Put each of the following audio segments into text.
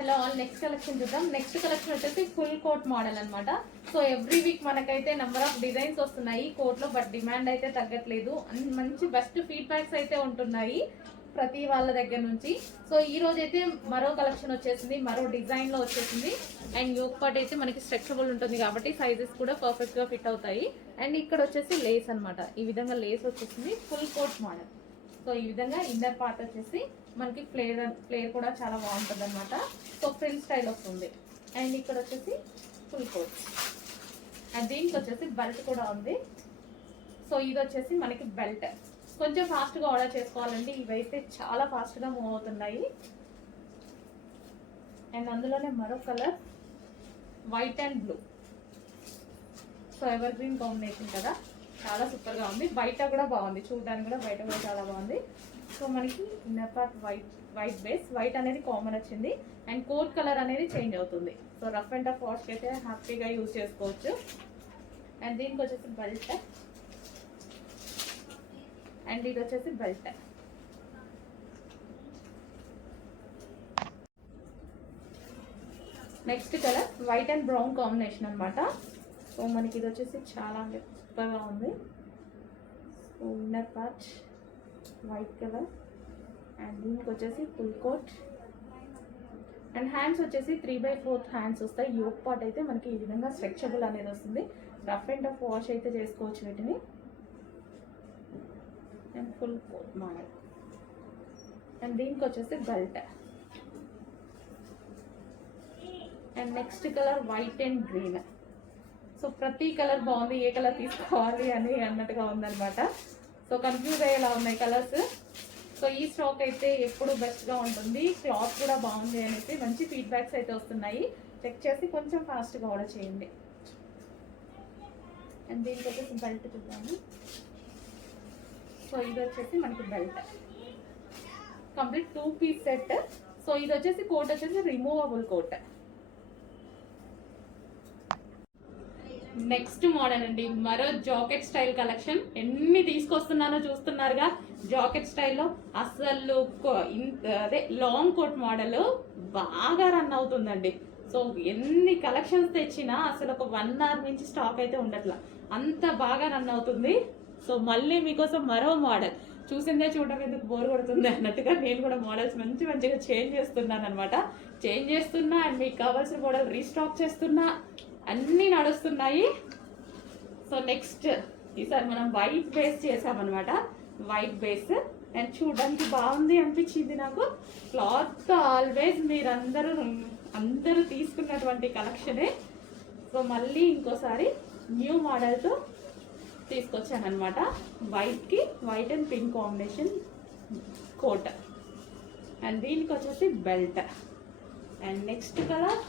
Hello all, next collection చూద్దాం. Next collection వచ్చేసి full coat model అనమాట. సో ఎవ్రీ వీక్ మనకైతే నెంబర్ ఆఫ్ డిజైన్స్ వస్తున్నాయి కోట్ లో, బట్ డిమాండ్ అయితే తగ్గట్లేదు. మంచి బెస్ట్ ఫీడ్బ్యాక్స్ అయితే ఉంటున్నాయి ప్రతి వాళ్ళ దగ్గర నుంచి. సో ఈ రోజు అయితే మరో కలెక్షన్ వచ్చేసింది, మరో డిజైన్ లో వచ్చేసింది. అండ్ యోక్ పార్ట్ అయితే మనకి స్ట్రెచబుల్ ఉంటుంది కాబట్టి సైజెస్ కూడా పర్ఫెక్ట్ గా ఫిట్ అవుతాయి. అండ్ ఇక్కడ వచ్చేసి లేస్ అనమాట, ఈ విధంగా లేస్ వచ్చేసింది ఫుల్ కోట్ మోడల్. సో ఈ విధంగా ఇన్నర్ పార్ట్ వచ్చేసి మనకి ఫ్లేర్ కూడా చాలా బాగుంటుంది అనమాట. సో ఫ్రిల్ స్టైల్ వస్తుంది. అండ్ ఇక్కడ వచ్చేసి ఫుల్ కోట్, అండ్ దీనికి వచ్చేసి బెల్ట్ కూడా ఉంది. సో ఇది వచ్చేసి మనకి బెల్ట్. కొంచెం ఫాస్ట్గా ఆర్డర్ చేసుకోవాలండి, ఇవైతే చాలా ఫాస్ట్గా మూవ్ అవుతున్నాయి. అండ్ అందులోనే మరో colour white and blue. So ever green combination కదా, చాలా సూపర్గా ఉంది. బయట కూడా బాగుంది, చూడడానికి కూడా బయట కూడా చాలా బాగుంది. సో మనకి inner part white base, white అనేది కామన్ వచ్చింది. అండ్ కోట్ కలర్ అనేది చేంజ్ అవుతుంది. సో రఫ్ అండ్ టఫ్ వాష్కి అయితే హ్యాపీగా యూజ్ చేసుకోవచ్చు. అండ్ దీనికి వచ్చేసి బెల్ట్, అండ్ ఇది వచ్చేసి belt. Next colour white and brown combination అనమాట. సో మనకి ఇది వచ్చేసి చాలా సూపర్గా ఉంది. So inner part white colour, and దీనికి వచ్చేసి ఫుల్ కోట్. అండ్ హ్యాండ్స్ వచ్చేసి 3/4 హ్యాండ్స్ వస్తాయి. యోక్ పార్ట్ అయితే మనకి ఈ విధంగా స్ట్రెచబుల్ అనేది వస్తుంది. రఫ్ అండ్ టఫ్ వాష్ అయితే చేసుకోవచ్చు వీటిని. And full coat model. And దీనికి వచ్చేసి belt. And next colour white and green. So ప్రతి కలర్ బాగుంది, ఏ కలర్ తీసుకోవాలి అని అన్నట్టుగా ఉందన్నమాట. సో కన్ఫ్యూజ్ అయ్యేలా ఉన్నాయి కలర్స్. సో ఈ స్టాక్ అయితే ఎప్పుడు బెస్ట్గా ఉంటుంది, క్లాత్ కూడా బాగుంది అనేసి మంచి ఫీడ్బ్యాక్స్ అయితే వస్తున్నాయి. చెక్ చేసి కొంచెం ఫాస్ట్గా ఆర్డర్ చేయండి. అండ్ దీనికి వచ్చేసి బెల్ట్ చూద్దాము. సో ఇది వచ్చేసి మనకి belt, complete 2 piece set. So ఇది వచ్చేసి కోట్ వచ్చేసి రిమూవబుల్ కోట్. నెక్స్ట్ మోడల్ అండి, మరో జాకెట్ స్టైల్ కలెక్షన్. ఎన్ని తీసుకొస్తున్నానో చూస్తున్నారుగా. జాకెట్ స్టైల్లో అసలు అదే లాంగ్ కోట్ మోడల్ బాగా రన్ అవుతుందండి. సో ఎన్ని కలెక్షన్స్ తెచ్చినా అసలు ఒక 1 అవర్ నుంచి స్టాక్ అయితే ఉండట్లా, అంత బాగా రన్ అవుతుంది. సో మళ్ళీ మీకోసం మరో మోడల్, చూసిందే చూడడం ఎందుకు బోర్ కొడుతుంది అన్నట్టుగా నేను కూడా మోడల్స్ మంచిగా చేంజ్ చేస్తున్నాను అనమాట. చేంజ్ చేస్తున్నా అండ్ మీకు కావాల్సిన మోడల్ రీస్టాక్ చేస్తున్నా, అన్నీ నడుస్తున్నాయి. సో నెక్స్ట్ ఈసారి మనం వైట్ బేస్ చేసామన్నమాట. వైట్ బేస్ అండ్ చూడడానికి బాగుంది అనిపించింది నాకు. క్లాత్ ఆల్వేస్ మీరందరూ తీసుకున్నటువంటి కలెక్షనే. సో మళ్ళీ ఇంకోసారి న్యూ మోడల్తో తీసుకొచ్చాను అనమాట. వైట్కి white and pink combination coat, and దీనికి వచ్చేసి belt. And next colour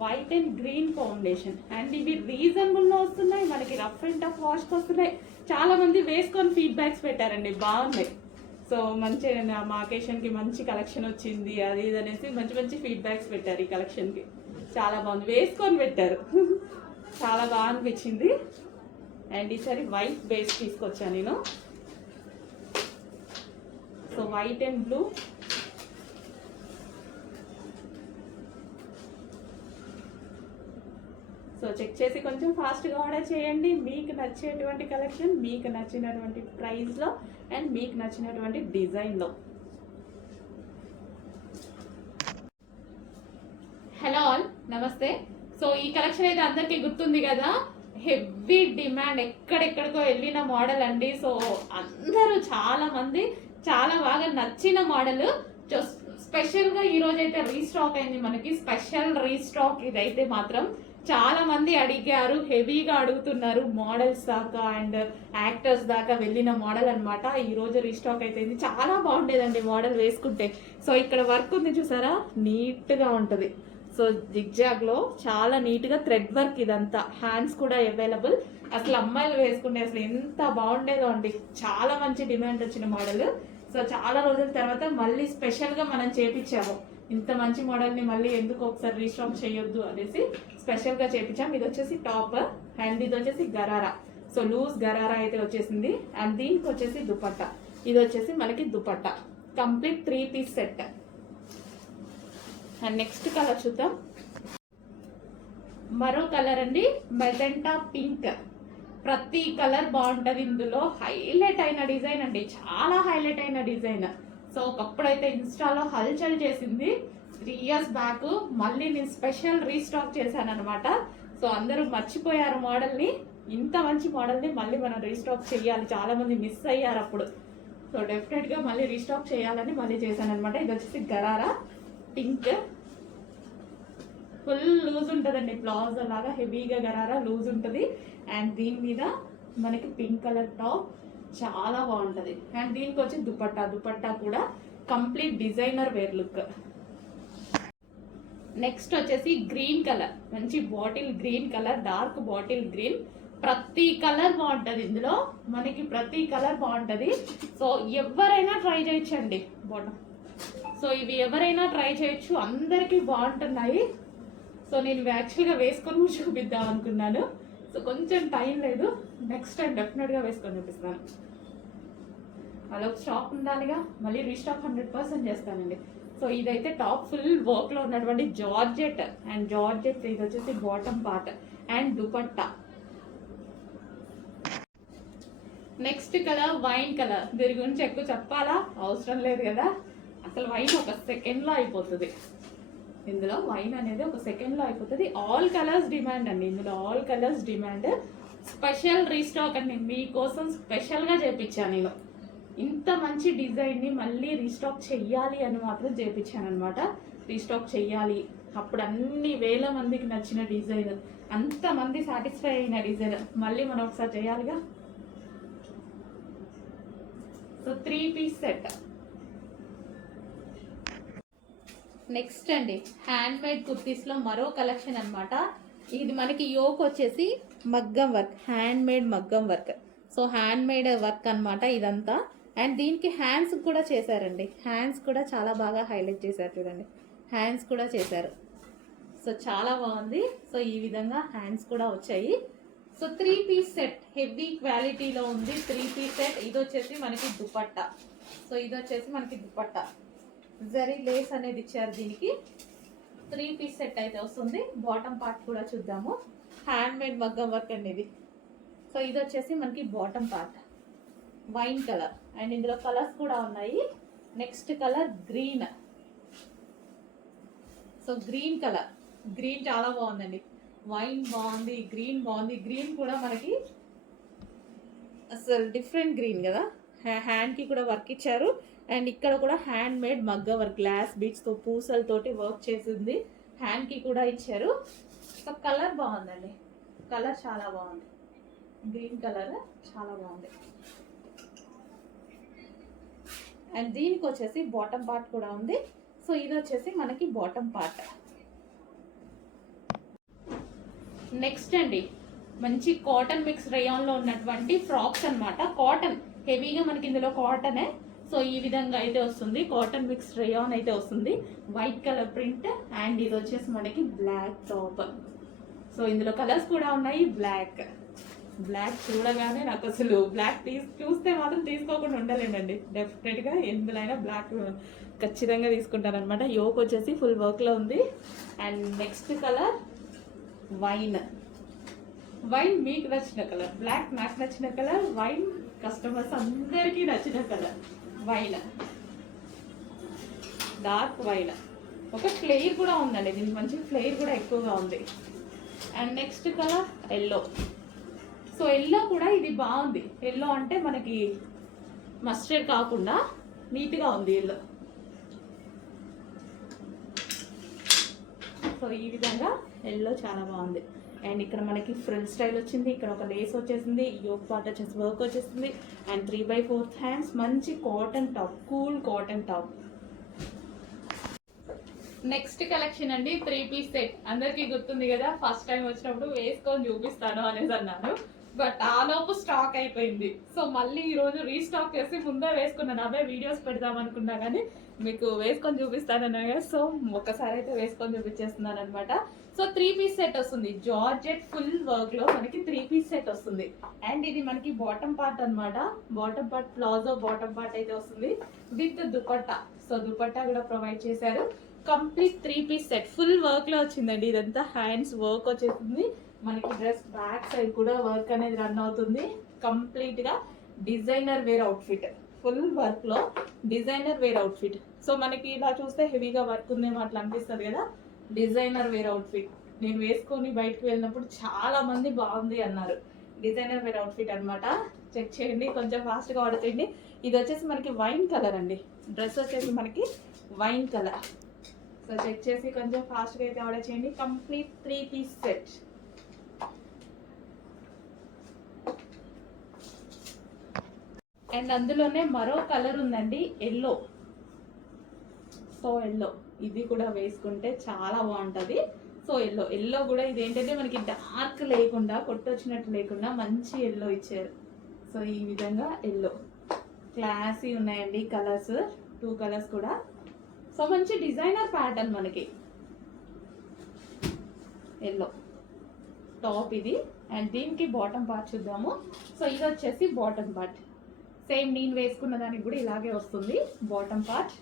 white and green combination. And ఇవి రీజనబుల్లో వస్తున్నాయి, మనకి రఫ్ అండ్ టఫ్ వాష్కి వస్తున్నాయి. చాలా మంది వేసుకొని ఫీడ్బ్యాక్స్ పెట్టారండి, బాగున్నాయి. సో మంచి మా అకేషన్కి మంచి కలెక్షన్ వచ్చింది అది ఇది అనేసి మంచి ఫీడ్బ్యాక్స్ పెట్టారు. ఈ కలెక్షన్కి చాలా బాగుంది, వేసుకొని పెట్టారు. చాలా బాగా అనిపించింది. అండ్ ఈసారి వైట్ బేస్ తీసుకొచ్చాను నేను. So white and blue. So check చేసి కొంచెం ఫాస్ట్గా ఆర్డర్ చేయండి. మీకు నచ్చేటువంటి కలెక్షన్, మీకు నచ్చినటువంటి ప్రైస్లో అండ్ మీకు నచ్చినటువంటి డిజైన్లో. హలో ఆల్, నమస్తే. సో ఈ కలెక్షన్ అయితే అందరికీ గుర్తుంది కదా, హెవీ డిమాండ్, ఎక్కడెక్కడికో వెళ్ళిన మోడల్ అండి. సో అందరూ చాలా మంది చాలా బాగా నచ్చిన మోడల్. స్పెషల్గా ఈరోజు అయితే రీస్టాక్ అయింది మనకి, స్పెషల్ రీస్టాక్ ఇదైతే మాత్రం. చాలా మంది అడిగారు, హెవీగా అడుగుతున్నారు. మోడల్స్ దాకా అండ్ యాక్టర్స్ దాకా వెళ్ళిన మోడల్ అనమాట. ఈ రోజు రీస్టాక్ అయితే చాలా బాగుండేదండి మోడల్ వేసుకుంటే. సో ఇక్కడ వర్క్ ఉంది చూసారా, నీట్గా ఉంటుంది. సో జిగ్జాగ్లో చాలా నీట్గా థ్రెడ్ వర్క్ ఇదంతా. హ్యాండ్స్ కూడా అవైలబుల్. అసలు అమ్మాయిలు వేసుకుంటే అసలు ఎంత బాగుండేదో అండి. చాలా మంచి డిమాండ్ వచ్చిన మోడల్. సో చాలా రోజుల తర్వాత మళ్ళీ స్పెషల్గా మనం చేపించాము. ఇంత మంచి మోడల్ని మళ్ళీ ఎందుకు ఒకసారి రీస్టాక్ చేయొద్దు అనేసి స్పెషల్గా చేపించాం. ఇది వచ్చేసి టాప్ అండ్ ఇది వచ్చేసి గరారా. సో లూజ్ గరారా అయితే వచ్చేసింది. అండ్ దీనికి వచ్చేసి దుపట్టా. ఇది వచ్చేసి మనకి dupatta, complete 3 piece set. And next colour చూద్దాం. మరో కలర్ అండి, మెజెంటా పింక్. ప్రతి కలర్ బాగుంటది. ఇందులో హైలైట్ అయిన డిజైన్ అండి, చాలా హైలైట్ అయిన డిజైన్. సో ఒకప్పుడైతే ఇన్స్టాలో హల్చల్ చేసింది. 3 years బ్యాక్ మళ్ళీ నేను స్పెషల్ రీస్టాక్ చేశాను అనమాట. సో అందరూ మర్చిపోయారు మోడల్ని. ఇంత మంచి మోడల్ని మళ్ళీ మనం రీస్టాక్ చేయాలి, చాలా మంది మిస్ అయ్యారు అప్పుడు. సో డెఫినెట్ గా మళ్ళీ రీస్టాక్ చేయాలని మళ్ళీ చేశాను అనమాట. ఇది వచ్చేసి గరారా పింక్, ఫుల్ లూజ్ ఉంటుందండి, ప్లాజో లాగా హెవీగా గరారా లూజ్ ఉంటుంది. అండ్ దీని మీద మనకి పింక్ కలర్ టాప్ చాలా బాగుంటుంది. అండ్ దీనికి వచ్చి దుపట్టా కూడా complete designer wear look. Next వచ్చేసి గ్రీన్ కలర్, మంచి bottle green colour, dark bottle green. ప్రతి కలర్ బాగుంటుంది ఇందులో, మనకి ప్రతి కలర్ బాగుంటుంది. సో ఎవరైనా ట్రై చేయొచ్చండి బాటమ్. సో ఇవి ఎవరైనా ట్రై చేయొచ్చు, అందరికీ బాగుంటున్నాయి. సో నేను యాక్చువల్గా వేసుకొని చూపిద్దాం అనుకున్నాను. సో కొంచెం టైం లేదు, నెక్స్ట్ టైం డెఫినెట్గా వేసుకొని చూపిస్తాను. అలా స్టాక్ ఉండాలిగా, మళ్ళీ రీస్టాక్ 100% చేస్తానండి. సో ఇదైతే టాప్ ఫుల్ వర్క్లో ఉన్నటువంటి జార్జెట్. అండ్ జార్జెట్ ఇది వచ్చేసి bottom part and dupatta. Next colour wine colour. దీని గురించి ఎక్కువ చెప్పాలా, అవసరం లేదు కదా. అసలు వైన్ ఒక సెకండ్లో అయిపోతుంది. ఇందులో వైన్ అనేది ఒక సెకండ్లో అయిపోతుంది. ఆల్ కలర్స్ డిమాండ్ అండి, ఇందులో all colours demand. Special restock అండి, మీకోసం స్పెషల్గా చేయించాను నేను. ఇంత మంచి డిజైన్ని మళ్ళీ రీస్టాక్ చెయ్యాలి అని మాత్రం చేయించాను అనమాట. రీస్టాక్ చెయ్యాలి, అప్పుడు అన్ని వేల మందికి నచ్చిన డిజైన్, అంతమంది సాటిస్ఫై అయిన డిజైన్ మళ్ళీ మనం ఒకసారి చేయాలిగా. So 3 piece set. నెక్స్ట్ అండి, హ్యాండ్ మేడ్ కుర్తీస్లో మరో కలెక్షన్ అనమాట. ఇది మనకి యోక్ వచ్చేసి మగ్గం వర్క్, హ్యాండ్ మేడ్ మగ్గం work. So hand made work అనమాట ఇదంతా. అండ్ దీనికి హ్యాండ్స్ కూడా చేశారండి, హ్యాండ్స్ కూడా చాలా బాగా హైలైట్ చేశారు చూడండి, హ్యాండ్స్ కూడా చేశారు. సో చాలా బాగుంది. సో ఈ విధంగా హ్యాండ్స్ కూడా వచ్చాయి. సో 3 piece సెట్, హెవీ క్వాలిటీలో ఉంది 3 piece సెట్. ఇది వచ్చేసి మనకి దుపట్టా. సో ఇది వచ్చేసి మనకి దుపట్టా, జరీ లేస్ అనేది ఇచ్చారు దీనికి. 3 piece సెట్ అయితే వస్తుంది. బాటమ్ పార్ట్ కూడా చూద్దాము. హ్యాండ్ మేడ్ మగ్గం వర్క్ అండి ఇది. సో ఇది వచ్చేసి మనకి bottom part, wine colour. And ఇందులో కలర్స్ కూడా ఉన్నాయి. Next colour green. So green colour, green చాలా బాగుందండి. వైన్ బాగుంది, గ్రీన్ బాగుంది. గ్రీన్ కూడా మనకి అసలు డిఫరెంట్ గ్రీన్ కదా. హ్యాండ్కి కూడా వర్క్ ఇచ్చారు. అండ్ ఇక్కడ కూడా హ్యాండ్ మేడ్ మగ్గ వర్క్, గ్లాస్ బీడ్స్తో పూసలతోటి వర్క్ చేసింది. హ్యాండ్కి కూడా ఇచ్చారు. సో కలర్ బాగుందండి, కలర్ చాలా బాగుంది. గ్రీన్ కలర్ చాలా బాగుంది. అండ్ దీనికి వచ్చేసి బాటమ్ పార్ట్ కూడా ఉంది. సో ఇది వచ్చేసి మనకి బాటమ్ పార్ట్. నెక్స్ట్ అండి, మంచి కాటన్ మిక్స్ రేయాన్లో ఉన్నటువంటి ఫ్రాక్స్ అనమాట. కాటన్ హెవీగా మనకి ఇందులో కాటనే. సో ఈ విధంగా అయితే వస్తుంది, కాటన్ మిక్స్ రేయాన్ అయితే వస్తుంది. White colour print. అండ్ ఇది వచ్చేసి మనకి బ్లాక్ టాప్. సో ఇందులో కలర్స్ కూడా ఉన్నాయి. బ్లాక్ చూడగానే నాకు అసలు బ్లాక్ చూస్తే మాత్రం తీసుకోకుండా ఉండలేనండి. డెఫినెట్గా ఎందులైనా బ్లాక్ ఖచ్చితంగా తీసుకుంటాను అనమాట. యోక్ వచ్చేసి ఫుల్ వర్క్లో ఉంది. అండ్ నెక్స్ట్ కలర్ వైన్ మీకు నచ్చిన కలర్, బ్లాక్ నాకు నచ్చిన కలర్, వైన్ కస్టమర్స్ అందరికీ నచ్చిన కలర్ వైన్, డార్క్ వైన్. ఒక ఫ్లేర్ కూడా ఉందండి దీనికి, మంచి ఫ్లేర్ కూడా ఎక్కువగా ఉంది. And next colour yellow. So yellow కూడా ఇది బాగుంది. ఎల్లో అంటే మనకి మస్టర్డ్ కాకుండా నీట్గా ఉంది ఎల్లో. సో ఈ విధంగా ఎల్లో చాలా బాగుంది. అండ్ ఇక్కడ మనకి ఫ్రిల్ స్టైల్ వచ్చింది, ఇక్కడ ఒక లేస్ వచ్చేసింది, యోక్ పార్ట్ వచ్చేసి వర్క్ వచ్చేసింది. అండ్ 3/4 హ్యాండ్స్, మంచి cotton top, cool cotton top. Next collection అండి, 3 piece సెట్. అందరికీ గుర్తుంది కదా, ఫస్ట్ టైం వచ్చినప్పుడు వేసుకొని చూపిస్తాను అనేసి అన్నాను. బట్ ఆలోపు స్టాక్ అయిపోయింది. సో మళ్ళీ ఈరోజు రీస్టాక్ చేసి ముందే వేసుకున్నాను. అవే వీడియోస్ పెడదాం అనుకున్నా కానీ మీకు వేసుకొని చూపిస్తానన్నా కదా. సో ఒక్కసారి అయితే వేసుకొని చూపించేస్తున్నాను అనమాట. సో 3 piece సెట్ వస్తుంది. జార్జెట్ ఫుల్ వర్క్ లో మనకి 3 piece సెట్ వస్తుంది. అండ్ ఇది మనకి బాటమ్ పార్ట్ అనమాట. Bottom part palazzo bottom part అయితే వస్తుంది విత్ దుపట్టా. సో దుపట్టా కూడా ప్రొవైడ్ చేశారు. కంప్లీట్ 3-పీస్ సెట్ ఫుల్ వర్క్ లో వచ్చిందండి. ఇదంతా హ్యాండ్స్ వర్క్ వచ్చేసింది. మనకి డ్రెస్ బ్యాక్ సైడ్ కూడా వర్క్ అనేది రన్ అవుతుంది. కంప్లీట్ గా designer wear outfit, full work లో డిజైనర్ వేర్ అవుట్ఫిట్. సో మనకి ఇలా చూస్తే హెవీగా వర్క్ ఉందేమో అట్లా అనిపిస్తుంది కదా, డిజైనర్ వేర్ అవుట్ఫిట్. నేను వేసుకొని బయటకు వెళ్ళినప్పుడు చాలా మంది బాగుంది అన్నారు. డిజైనర్ వేర్ అవుట్ఫిట్ అనమాట. చెక్ చేయండి, కొంచెం ఫాస్ట్గా ఆర్డర్ చేయండి. ఇది వచ్చేసి మనకి వైన్ కలర్ అండి. డ్రెస్ వచ్చేసి మనకి వైన్ కలర్. సో చెక్ చేసి కొంచెం ఫాస్ట్గా అయితే ఆర్డర్ చేయండి. కంప్లీట్ 3-పీస్ సెట్. అండ్ అందులోనే మరో కలర్ ఉందండి, ఎల్లో. సో ఎల్లో ఇది కూడా వేసుకుంటే చాలా బాగుంటుంది. సో ఎల్లో కూడా ఇది ఏంటంటే మనకి డార్క్ లేకుండా, కొట్టొచ్చినట్టు లేకుండా మంచి ఎల్లో ఇచ్చారు. సో ఈ విధంగా ఎల్లో క్లాసీ ఉన్నాయండి కలర్స్, 2 కలర్స్ కూడా. సో మంచి డిజైనర్ ప్యాటర్న్ మనకి ఎల్లో టాప్ ఇది. అండ్ దీనికి బాటమ్ పార్ట్ చూద్దాము. సో ఇది వచ్చేసి బాటమ్ పార్ట్. సేమ్ నేను వేసుకున్న దానికి కూడా ఇలాగే వస్తుంది బాటమ్ పార్ట్.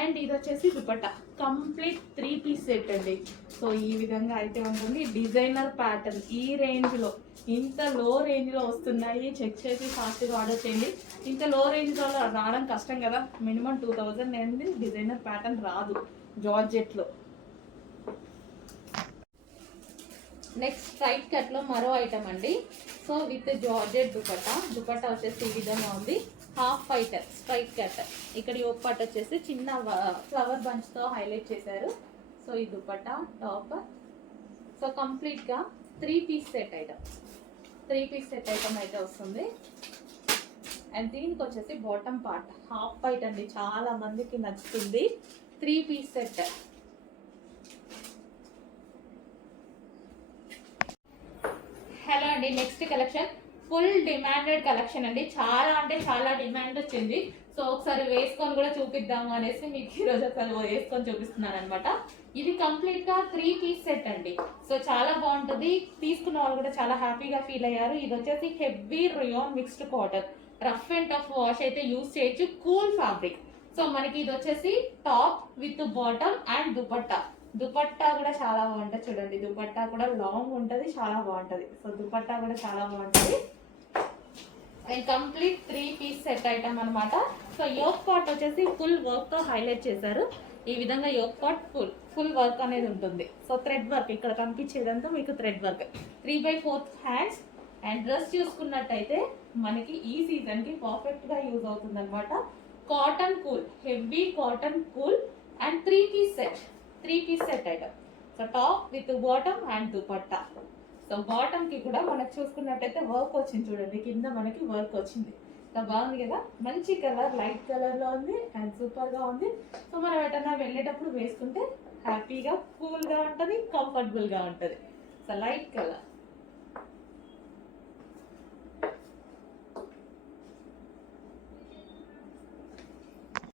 అండ్ ఇది వచ్చేసి దుపట్టా. కంప్లీట్ 3-పీస్ సెట్ అండి. సో ఈ విధంగా అయితే ఉంటుంది. డిజైనర్ ప్యాటర్న్ ఈ రేంజ్లో, ఇంత లో రేంజ్లో వస్తున్నాయి. చెక్ చేసి ఫాస్ట్గా ఆర్డర్ చేయండి. ఇంత లో రేంజ్లో రావడం కష్టం కదా, మినిమం 2000 అనేది డిజైనర్ ప్యాటర్న్ రాదు జార్జెట్లో. నెక్స్ట్ స్ట్రైట్ కట్లో మరో ఐటమ్ అండి. సో విత్ జార్జెట్ దుపట్టా వచ్చేసి ఈ విధంగా ఉంది. Half white straight cut. ఇక్కడ యోక్ పార్ట్ వచ్చేసి చిన్న ఫ్లవర్ బంచ్తో హైలైట్ చేశారు. సో ఈ దుపట్టా టాప్. సో కంప్లీట్గా 3-పీస్ సెట్ ఐటమ్. 3-పీస్ సెట్ ఐటమ్ అయితే వస్తుంది. అండ్ దీనికి వచ్చేసి బాటమ్ పార్ట్ హాఫ్ వైట్ అండి, చాలా మందికి నచ్చుతుంది. 3-పీస్ సెట్. హలో అండి, next collection full demanded collection అండి. చాలా అంటే చాలా డిమాండ్ వచ్చింది. సో ఒకసారి వేసుకొని కూడా చూపిద్దాము అనేసి మీకు ఈరోజు అసలు వేసుకొని చూపిస్తున్నాను అనమాట. ఇది కంప్లీట్ గా 3-పీస్ సెట్ అండి. సో చాలా బాగుంటుంది. తీసుకున్న వాళ్ళు కూడా చాలా హ్యాపీగా ఫీల్ అయ్యారు. ఇది వచ్చేసి heavy rayon mixed cotton, rough and tough wash అయితే యూస్ చేయొచ్చు. Cool fabric. సో మనకి ఇది వచ్చేసి top with bottom and dupatta కూడా చాలా బాగుంటుంది. చూడండి, దుపట్టా కూడా లాంగ్ ఉంటుంది, చాలా బాగుంటుంది. సో దుపట్టా కూడా చాలా బాగుంటుంది. అండ్ కంప్లీట్ 3-పీస్ సెట్ ఐటమ్ అనమాట. సో యోక్ పార్ట్ వచ్చేసి ఫుల్ వర్క్ తో హైలైట్ చేశారు. ఈ విధంగా యోక్ పార్ట్ ఫుల్ వర్క్ అనేది ఉంటుంది. సో థ్రెడ్ వర్క్, ఇక్కడ కనిపించేదంతా మీకు thread work. 3/4 hands. And dress చూసుకున్నట్టయితే మనకి ఈ సీజన్ కి పర్ఫెక్ట్ గా యూజ్ అవుతుంది అనమాట. Cotton cool, heavy cotton cool. And three piece set item. So top with bottom and dupatta. So bottom కి కూడా మనకు చూసుకున్నట్టయితే వర్క్ వచ్చింది. చూడండి, కింద మనకి వర్క్ వచ్చింది. సో బాగుంది కదా, మంచి కలర్, లైట్ కలర్ లో ఉంది అండ్ సూపర్ గా ఉంది. సో మనం ఎటన్నా వెళ్ళేటప్పుడు వేసుకుంటే హ్యాపీగా కూల్ గా ఉంటుంది, కంఫర్టబుల్ గా ఉంటుంది. So light colour.